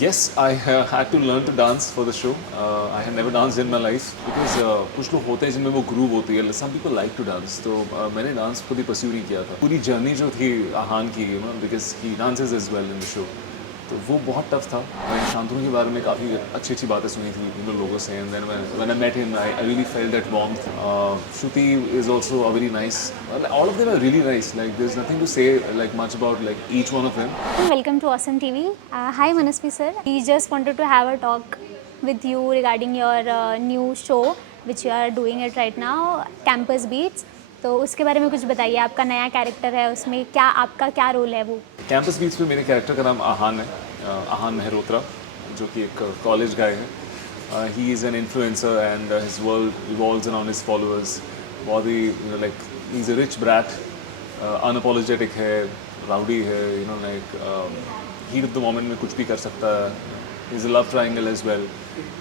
Yes, I had to learn to dance for the show. I had never danced in my life because कुछ लोग होते हैं जिनमें वो ग्रूव होती है. Some people like to dance. तो मैंने डांस खुद ही परस्यू नहीं किया था. पूरी जर्नी जो थी आहान की, because he dances as well in the show. तो वो बहुत टफ था. मैंने शांतनु के बारे में काफ़ी अच्छी अच्छी बातें सुनी थी इन लोगों से. And then when I met him, I really felt that warmth. Shruti is also a very nice. All of them are really nice. Like there's nothing to say like much about like each one of them. Welcome to Awesome TV. Hi Manasvi sir. We just wanted to have a talk with you regarding your new show which you are doing it right now, Campus Beats. तो उसके बारे में कुछ बताइए. आपका नया character है, उसमें क्या आपका क्या रोल है वो? कैंपस बीट्स पे मेरे कैरेक्टर का नाम आहान है. आहान मेहरोत्रा, जो कि एक कॉलेज गाय है. He is an influencer and his world revolves around his followers. बहुत ही like he is a rich brat, unapologetic है, राउडी है, like heat of the moment में कुछ भी कर सकता है. He is a love triangle as well.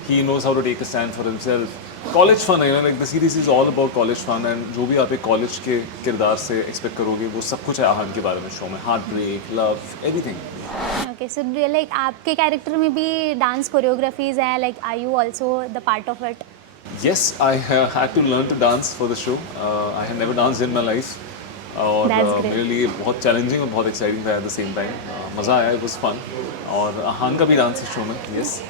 He knows how to take a stand for himself. College fun है, like the series is all about college fun. And जो भी आप एक कॉलेज के किरदार से एक्सपेक्ट करोगे वो सब कुछ है आहान के बारे में शो में. Heart break, love, everything. Okay so like आपके कैरेक्टर में भी डांस कोरियोग्राफीज हैं, like are you also the part of it? Yes, I had to learn to dance for the show. I had never danced in my life. और That's great. मेरे लिए बहुत challenging और बहुत exciting था eight the same time. मज़ा आया, it was fun. और आहान का भी डांस है शो में. यस.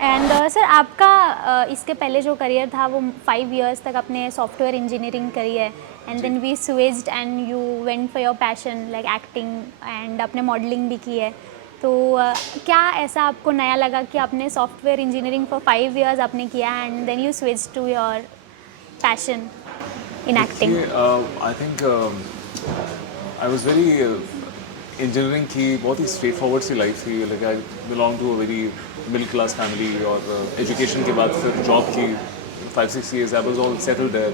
एंड सर आपका इसके पहले जो करियर था वो 5 इयर्स तक आपने सॉफ्टवेयर इंजीनियरिंग करी है, and then we switched and you went for your passion like acting, and आपने मॉडलिंग भी की है. तो क्या ऐसा आपको नया लगा कि आपने सॉफ्टवेयर इंजीनियरिंग फॉर 5 इयर्स आपने किया and then you switch to your passion in acting? I think I was very engineering की बहुत ही स्ट्रेट फॉरवर्ड सी लाइफ थी. Like I belong to a very middle class family. और education के बाद फिर जॉब की 5-6 years. I was all settled there.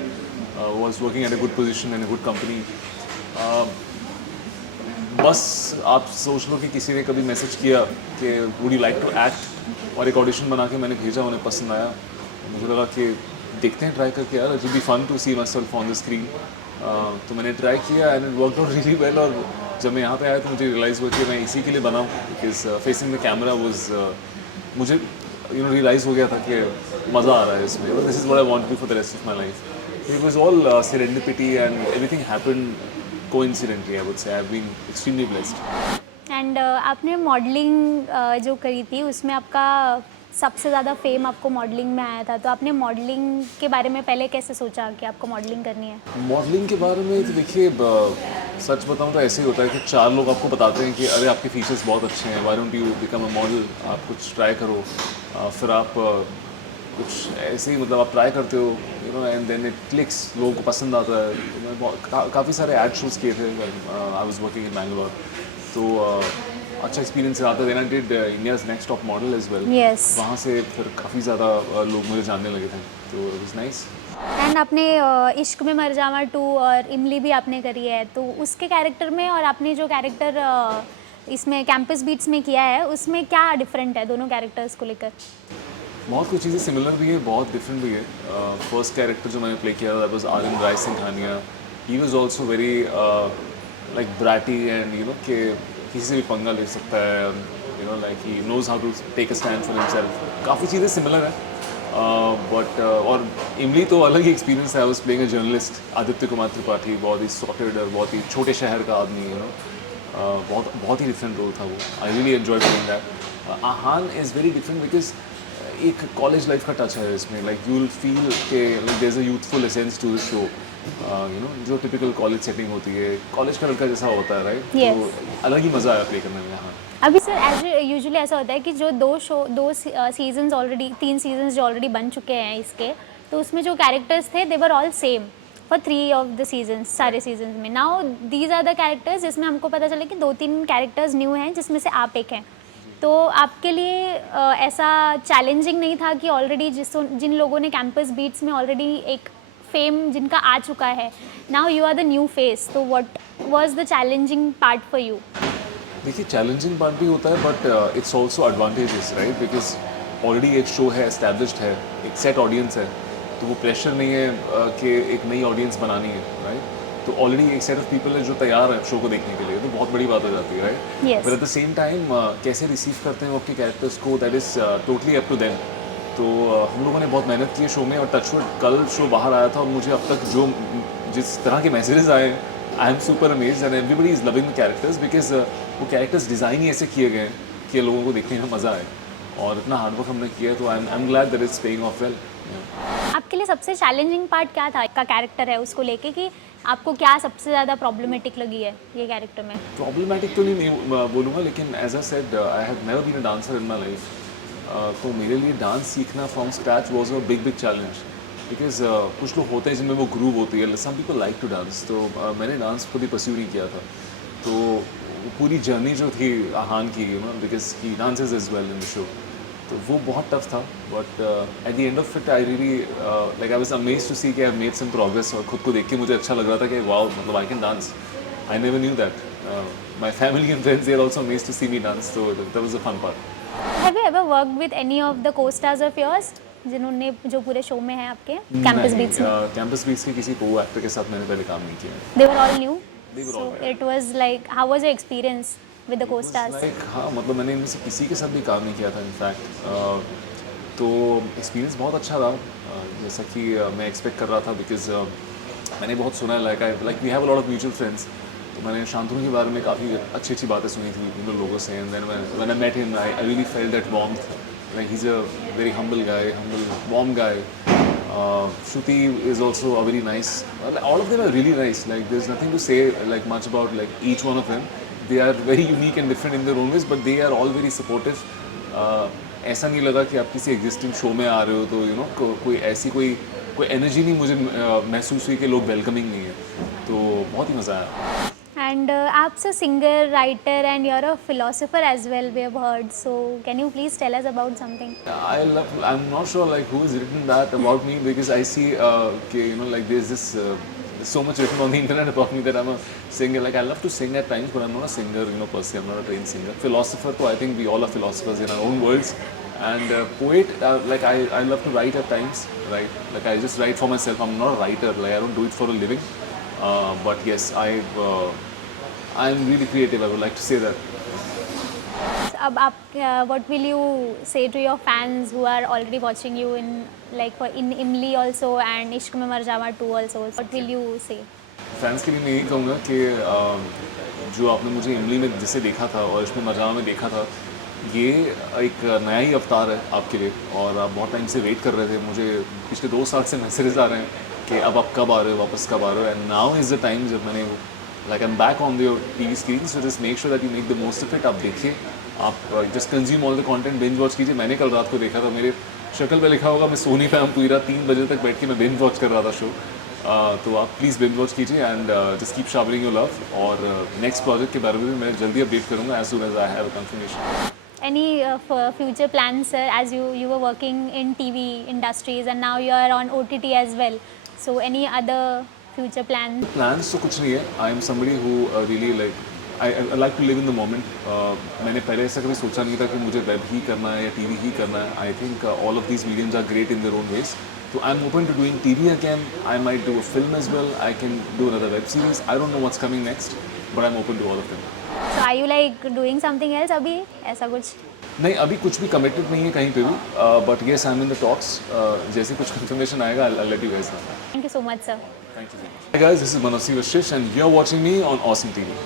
Was working at a good position in a good company. बस आप सोच लो कि किसी ने कभी मैसेज किया कि would you like to act, और एक ऑडिशन बना के मैंने भेजा. उन्हें पसंद आया. मुझे लगा कि देखते हैं, ट्राई करके यार, it will be fun to see myself on the screen. तो मैंने ट्राई किया and it worked out really well. और जब मैं यहाँ पे आया तो मुझे रियलाइज़ हुआ कि मैं इसी के लिए बना हूँ. Because facing the camera was, मुझे रियलाइज़ हो गया था कि मज़ा आ रहा है इसमें. This is what I want to do for the rest of my life. It was all serendipity and everything happened coincidentally. I would say I've been extremely blessed. And आपने मॉडलिंग जो करी थी उसमें आपका सबसे ज़्यादा फेम आपको modelling में आया था. तो आपने मॉडलिंग के बारे में पहले कैसे सोचा कि आपको मॉडलिंग करनी है? मॉडलिंग के बारे में तो देखिए, सच बताऊं तो ऐसे ही होता है कि 4 लोग आपको बताते हैं कि अरे आपके फीचर्स बहुत अच्छे हैं, why don't you become a model, आप कुछ ट्राई करो. फिर आप कुछ ऐसे ही मतलब आप ट्राई करते हो, एंड देन इट क्लिक्स, लोगों को पसंद आता है. मैं काफ़ी सारे एड शूज़ किए थे. I was working in Bangalore. तो अच्छा एक्सपीरियंस रहा था. Then I did India's next top model as well. Yes. वहाँ से फिर काफ़ी ज़्यादा लोग मुझे जानने लगे थे. तो इट वाज नाइस. एंड आपने इश्क में मर जावा 2 और इमली भी आपने करी है. तो उसके कैरेक्टर में और आपने जो कैरेक्टर इसमें कैंपस बीट्स में किया है उसमें क्या डिफरेंट है दोनों कैरेक्टर्स को लेकर? बहुत कुछ चीज़ें सिमिलर भी है, बहुत डिफरेंट भी है. फर्स्ट कैरेक्टर जो मैंने प्ले किया था, that was Aryan Rai Singhania. He was also very like bratty and कि किसी से भी पंगा ले सकता है. Like he knows how to take a stand for himself. काफ़ी चीज़ें सिमिलर हैं. बट और इमली तो अलग ही एक्सपीरियंस है. I was playing a journalist, Aditya Kumar Tripathi. बहुत ही सॉर्टेड, बहुत ही छोटे शहर का आदमी. बहुत बहुत ही डिफरेंट रोल था वो. I really enjoy doing that. Aahan is very different because एक कॉलेज लाइफ का टच है इसमें. लाइक यू विल फील के like there is a youthful essence to the show. जो टिपिकल कॉलेज सेटिंग होती है, कॉलेज का लड़का जैसा होता है, राइट? Yes. तो अलग ही मज़ा आया प्ले करने में. हाँ. अभी सर एज यूजुअली ऐसा होता है कि जो 2 सीजन्स ऑलरेडी 3 सीजन्स जो ऑलरेडी बन चुके हैं इसके, तो उसमें जो कैरेक्टर्स थे they were all same for 3 of the seasons, सारे सीजन्स में. Now these are the characters जिसमें हमको पता चले कि 2-3 कैरेक्टर्स न्यू हैं जिसमें से आप एक हैं. तो आपके लिए ऐसा चैलेंजिंग नहीं था कि ऑलरेडी जिन लोगों ने कैंपस बीट्स में ऑलरेडी एक फेम जिनका आ चुका है, now you are the new face, तो what was the challenging part for you? देखिए, चैलेंजिंग पार्ट भी होता है but it's also advantages, right? Because already एक शो है, एस्टैब्लिश्ड है, एक सेट ऑडियंस है. तो वो प्रेशर नहीं है कि एक नई ऑडियंस बनानी है, राइट? तो ऑलरेडी एक सेट ऑफ पीपल है जो तैयार है शो को देखने के लिए, तो बहुत बड़ी बात हो जाती है, right? Yes. But at the same time कैसे रिसीव करते हैं वो अपने कैरेक्टर्स को, that is totally up to them. तो हम लोगों ने बहुत मेहनत की है शो में, और टचवुड कल शो बाहर आया था और मुझे अब तक जो जिस तरह के मैसेजेस आए, I am super amazed and everybody is loving the characters, because वो कैरेक्टर्स डिज़ाइन ही ऐसे किए गए हैं कि लोगों को देखने में मज़ा आए, और इतना हार्डवर्क हमने किया है, तो I am glad that it's paying off well. आपके लिए सबसे चैलेंजिंग पार्ट क्या था का कैरेक्टर है उसको लेके, कि आपको क्या सबसे ज़्यादा प्रॉब्लमेटिक लगी है ये कैरेक्टर में? प्रॉब्लमेटिक तो नहीं बोलूँगा, लेकिन as I said I have never been a dancer in my life, तो मेरे लिए डांस सीखना from scratch was a big challenge, because कुछ लोग होते हैं जिनमें वो ग्रूव होती है, some people like to dance, तो मैंने डांस कभी परस्यू नहीं किया था, तो पूरी जर्नी जो थी आहान की, you know, because he dances is well in the show, तो वो बहुत टफ था, but at the end of it I really like I was amazed to सी कि I have made some progress, और खुद को देख के मुझे अच्छा लग रहा था कि वाओ, मतलब I can dance, I never knew that, my family and friends they are also amazed to see me dance, so that was a fun part. Have you ever worked with any of the co-stars of yours जिन्होंने जो पूरे show में है आपके Campus beats में? Campus Beats के किसी को एक्टर के साथ मैंने पहले काम नहीं किया है। They were all new, They were so all new. It was like how was your experience with the co-stars? Like हाँ, मतलब मैंने इनमें से किसी के साथ भी काम नहीं किया था इनफैक्ट, तो एक्सपीरियंस बहुत अच्छा रहा, जैसा कि मैं एक्सपेक्ट कर रहा था, बिकॉज मैंने बहुत सुना है, like we have a lot of mutual friends, तो मैंने शांतनु के बारे में काफ़ी अच्छी अच्छी बातें सुनी थी इन लोगों से, and then when I met him I really felt that warmth, like he is a very humble guy, warm guy. Shruti is also a very nice. All of them are really nice. Like there's nothing to say like much about like each one of them. They are very unique and different in their own ways, but they are all very supportive. ऐसा नहीं लगा कि आप किसी existing show में आ रहे हो तो यू नो कोई ऐसी कोई एनर्जी नहीं मुझे महसूस हुई कि लोग वेलकमिंग नहीं है, तो बहुत ही मज़ा आया. And आप's a singer, writer, and you're a philosopher as well, we have heard. So can you please tell us about something? I'm not sure like who has written that about me, because I see okay, you know, like there's this so much written on the internet about me that I'm a singer. Like I love to sing at times, but I'm not a singer, you know, per se. I'm not a trained singer. Philosopher, so I think we all are philosophers in our own worlds. And poet, like I love to write at times, right? Like I just write for myself. I'm not a writer. Like I don't do it for a living. But yes, I'm really creative. I would like to say that. अब आप what will you say to your fans who are already watching you in like for in इमली also and इश्क में मर जावा 2 also? What will you say? Fans के लिए मैं यही कहूँगा कि जो आपने मुझे इमली में जिसे देखा था और इसमें मरजावा में देखा था, ये एक नया ही अवतार है आपके लिए, और आप बहुत टाइम से वेट कर रहे थे. मुझे पिछले 2 साल से मैसेजेस आ रहे हैं कि अब आप कब आ रहे हो, वापस कब आ रहे हो, and now is the time जब मैंने like I am back on your TV screen, so just make sure that you make the most of it. आप देखिए, आप just consume all the content, binge watch कीजिए. मैंने कल रात को देखा था, मेरे शक्ल पे लिखा होगा मैं सो नहीं पाया हूँ पूरी रात, 3 बजे तक बैठ के मैं बिंज वॉच कर रहा था शो. तो आप प्लीज़ बिंज वॉच कीजिए and just keep showering your love. और नेक्स्ट प्रोजेक्ट के बारे में मैं जल्दी अपडेट करूँगा as soon as I have a confirmation. Any future plans, sir? As you were working in TV industries and now you are on OTT as well. So any other future plans? Plans तो कुछ नहीं है. I am somebody who really like I like to live in the moment. मैंने पहले ऐसा कभी सोचा नहीं था कि मुझे वेब ही करना है या टीवी ही करना है. I think all of these mediums are great in their own ways. So I'm open to doing TV again. I might do a film as well. I can do another web series. I don't know what's coming next, but I'm open to all of them. So are you like doing something else अभी ऐसा कुछ? नहीं, अभी कुछ भी committed नहीं है कहीं पे भी, but yes I am in the talks. जैसे कुछ कंफर्मेशन आएगा I'll let you guys know. Thank you so much, sir. Thank you so much. Hey guys, this is Manasi Vashish and you're watching me on Awesome TV.